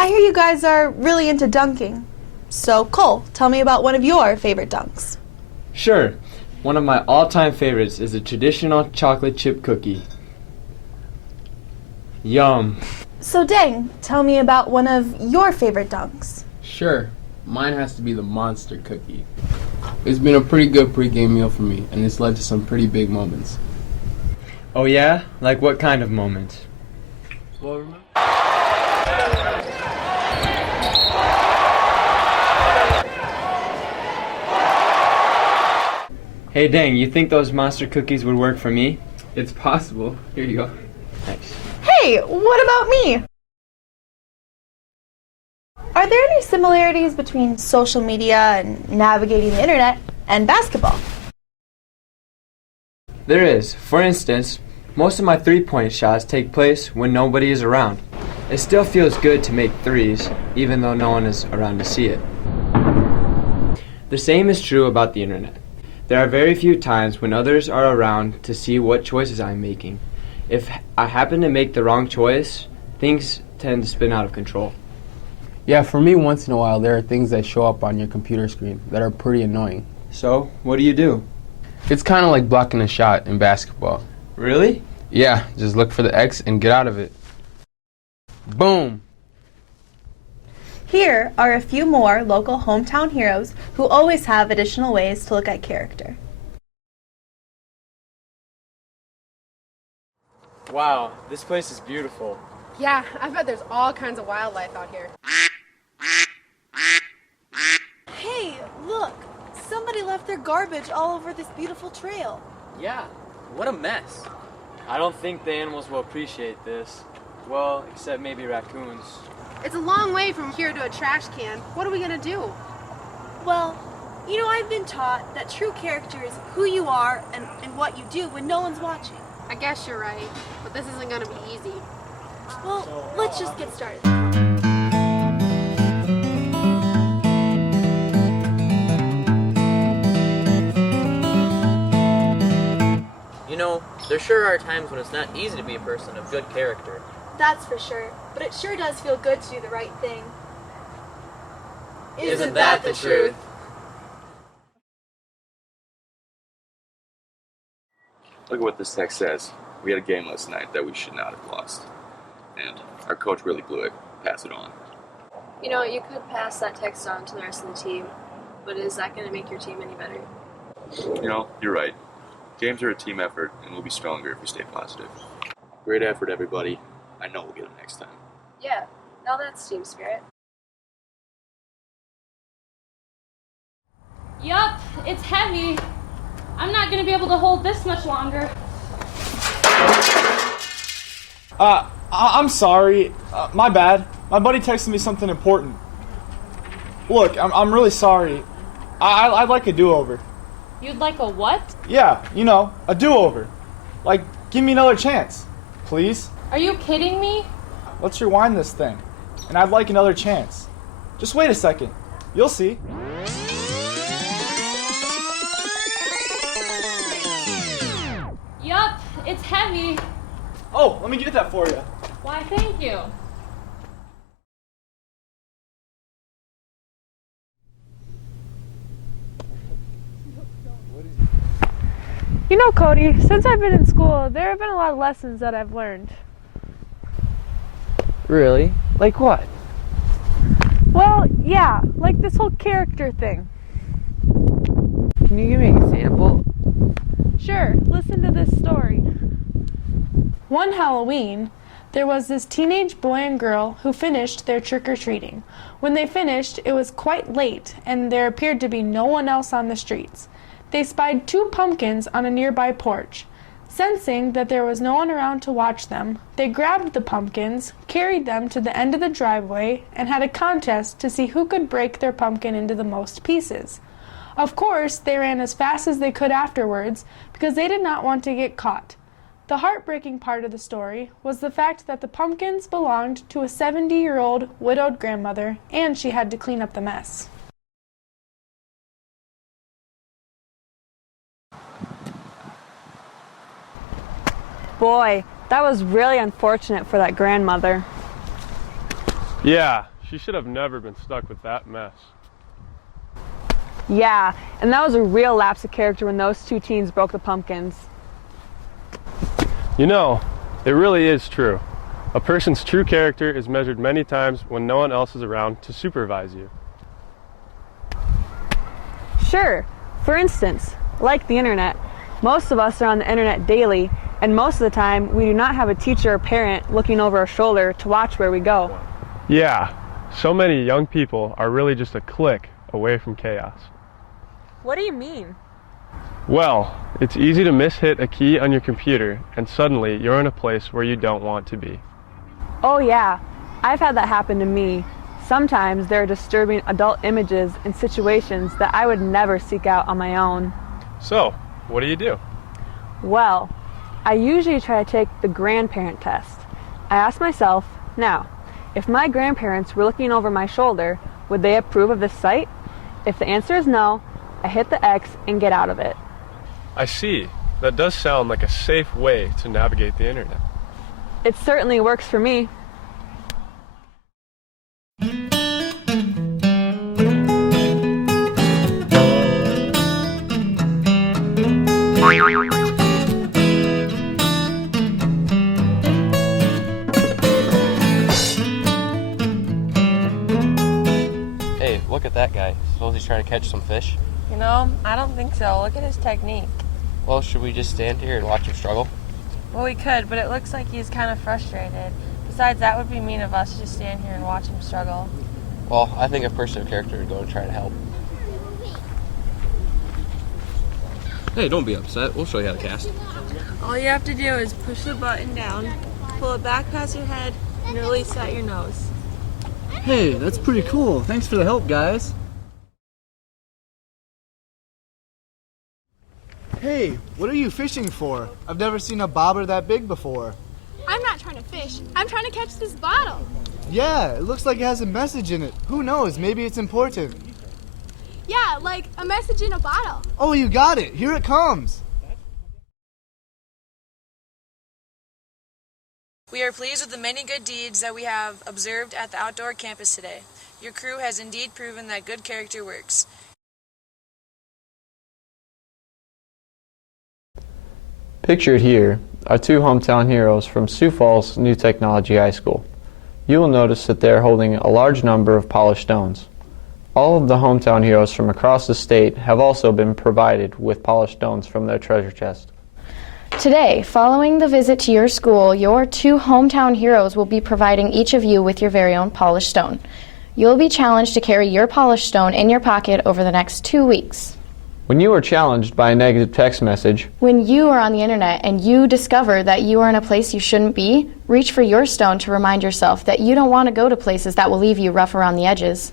I hear you guys are really into dunking. So, Cole, tell me about one of your favorite dunks. Sure. One of my all-time favorites is a traditional chocolate chip cookie. Yum. So, Dang, tell me about one of your favorite dunks. Sure. Mine has to be the monster cookie. It's been a pretty good pregame meal for me, and it's led to some pretty big moments. Oh yeah? Like what kind of moments? Well, remember? Hey Dang, you think those monster cookies would work for me? It's possible. Here you go. Thanks. Hey, what about me? Are there any similarities between social media and navigating the internet and basketball? There is. For instance, most of my three-point shots take place when nobody is around. It still feels good to make threes, even though no one is around to see it. The same is true about the internet. There are very few times when others are around to see what choices I'm making. If I happen to make the wrong choice, things tend to spin out of control. Yeah, for me, once in a while, there are things that show up on your computer screen that are pretty annoying. So, what do you do? It's kind of like blocking a shot in basketball. Really? Yeah, just look for the X and get out of it. Boom! Here are a few more local hometown heroes who always have additional ways to look at character. Wow, this place is beautiful. Yeah, I bet there's all kinds of wildlife out here. Hey, look! Somebody left their garbage all over this beautiful trail. Yeah, what a mess. I don't think the animals will appreciate this. Well, except maybe raccoons. It's a long way from here to a trash can. What are we gonna do? Well, you know, I've been taught that true character is who you are and what you do when no one's watching. I guess you're right, but this isn't gonna be easy. Well, let's just get started. You know, there sure are times when it's not easy to be a person of good character. That's for sure, but it sure does feel good to do the right thing. Isn't that the truth? Look at what this text says. We had a game last night that we should not have lost. And our coach really blew it. Pass it on. You know, you could pass that text on to the rest of the team, but is that going to make your team any better? You know, you're right. Games are a team effort, and we'll be stronger if we stay positive. Great effort, everybody. I know we'll get them next time. Yeah, now that's team spirit. Yup, it's heavy. I'm not gonna be able to hold this much longer. I'm sorry. My bad. My buddy texted me something important. Look, I'm really sorry. I'd like a do-over. You'd like a what? Yeah, you know, a do-over. Like, give me another chance, please. Are you kidding me? Let's rewind this thing. And I'd like another chance. Just wait a second. You'll see. Yup, it's heavy. Oh, let me get that for you. Why, thank you. You know, Cody, since I've been in school, there have been a lot of lessons that I've learned. Really? Like what? Well, yeah, like this whole character thing. Can you give me an example? Sure, listen to this story. One Halloween, there was this teenage boy and girl who finished their trick-or-treating. When they finished, it was quite late, and there appeared to be no one else on the streets. They spied 2 pumpkins on a nearby porch. Sensing that there was no one around to watch them, they grabbed the pumpkins, carried them to the end of the driveway, and had a contest to see who could break their pumpkin into the most pieces. Of course, they ran as fast as they could afterwards because they did not want to get caught. The heartbreaking part of the story was the fact that the pumpkins belonged to a 70-year-old widowed grandmother, and she had to clean up the mess. Boy, that was really unfortunate for that grandmother. Yeah, She should have never been stuck with that mess. Yeah, and that was a real lapse of character when those two teens broke the pumpkins. You know, it really is true. A person's true character is measured many times when no one else is around to supervise you. Sure. For instance, like the internet, most of us are on the internet daily, and most of the time we do not have a teacher or parent looking over our shoulder to watch where we go. Yeah, so many young people are really just a click away from chaos. What do you mean? Well, it's easy to mishit a key on your computer and suddenly you're in a place where you don't want to be. Oh yeah, I've had that happen to me. Sometimes there are disturbing adult images and situations that I would never seek out on my own. So, what do you do? Well, I usually try to take the grandparent test. I ask myself, now, if my grandparents were looking over my shoulder, would they approve of this site? If the answer is no, I hit the X and get out of it. I see. That does sound like a safe way to navigate the internet. It certainly works for me. Hey, look at that guy. Suppose he's trying to catch some fish? You know, I don't think so. Look at his technique. Well, should we just stand here and watch him struggle? Well, we could, but it looks like he's kind of frustrated. Besides, that would be mean of us to just stand here and watch him struggle. Well, I think a person of character would go and try to help. Hey, don't be upset. We'll show you how to cast. All you have to do is push the button down, pull it back past your head, and release at your nose. Hey, that's pretty cool. Thanks for the help, guys. Hey, what are you fishing for? I've never seen a bobber that big before. I'm not trying to fish. I'm trying to catch this bottle. Yeah, it looks like it has a message in it. Who knows? Maybe it's important. Yeah, like a message in a bottle. Oh, you got it. Here it comes. We are pleased with the many good deeds that we have observed at the outdoor campus today. Your crew has indeed proven that good character works. Pictured here are two hometown heroes from Sioux Falls New Technology High School. You will notice that they are holding a large number of polished stones. All of the hometown heroes from across the state have also been provided with polished stones from their treasure chest. Today, following the visit to your school, your two hometown heroes will be providing each of you with your very own polished stone. You'll be challenged to carry your polished stone in your pocket over the next 2 weeks. When you are challenged by a negative text message, When you are on the internet and you discover that you are in a place you shouldn't be, reach for your stone to remind yourself that you don't want to go to places that will leave you rough around the edges.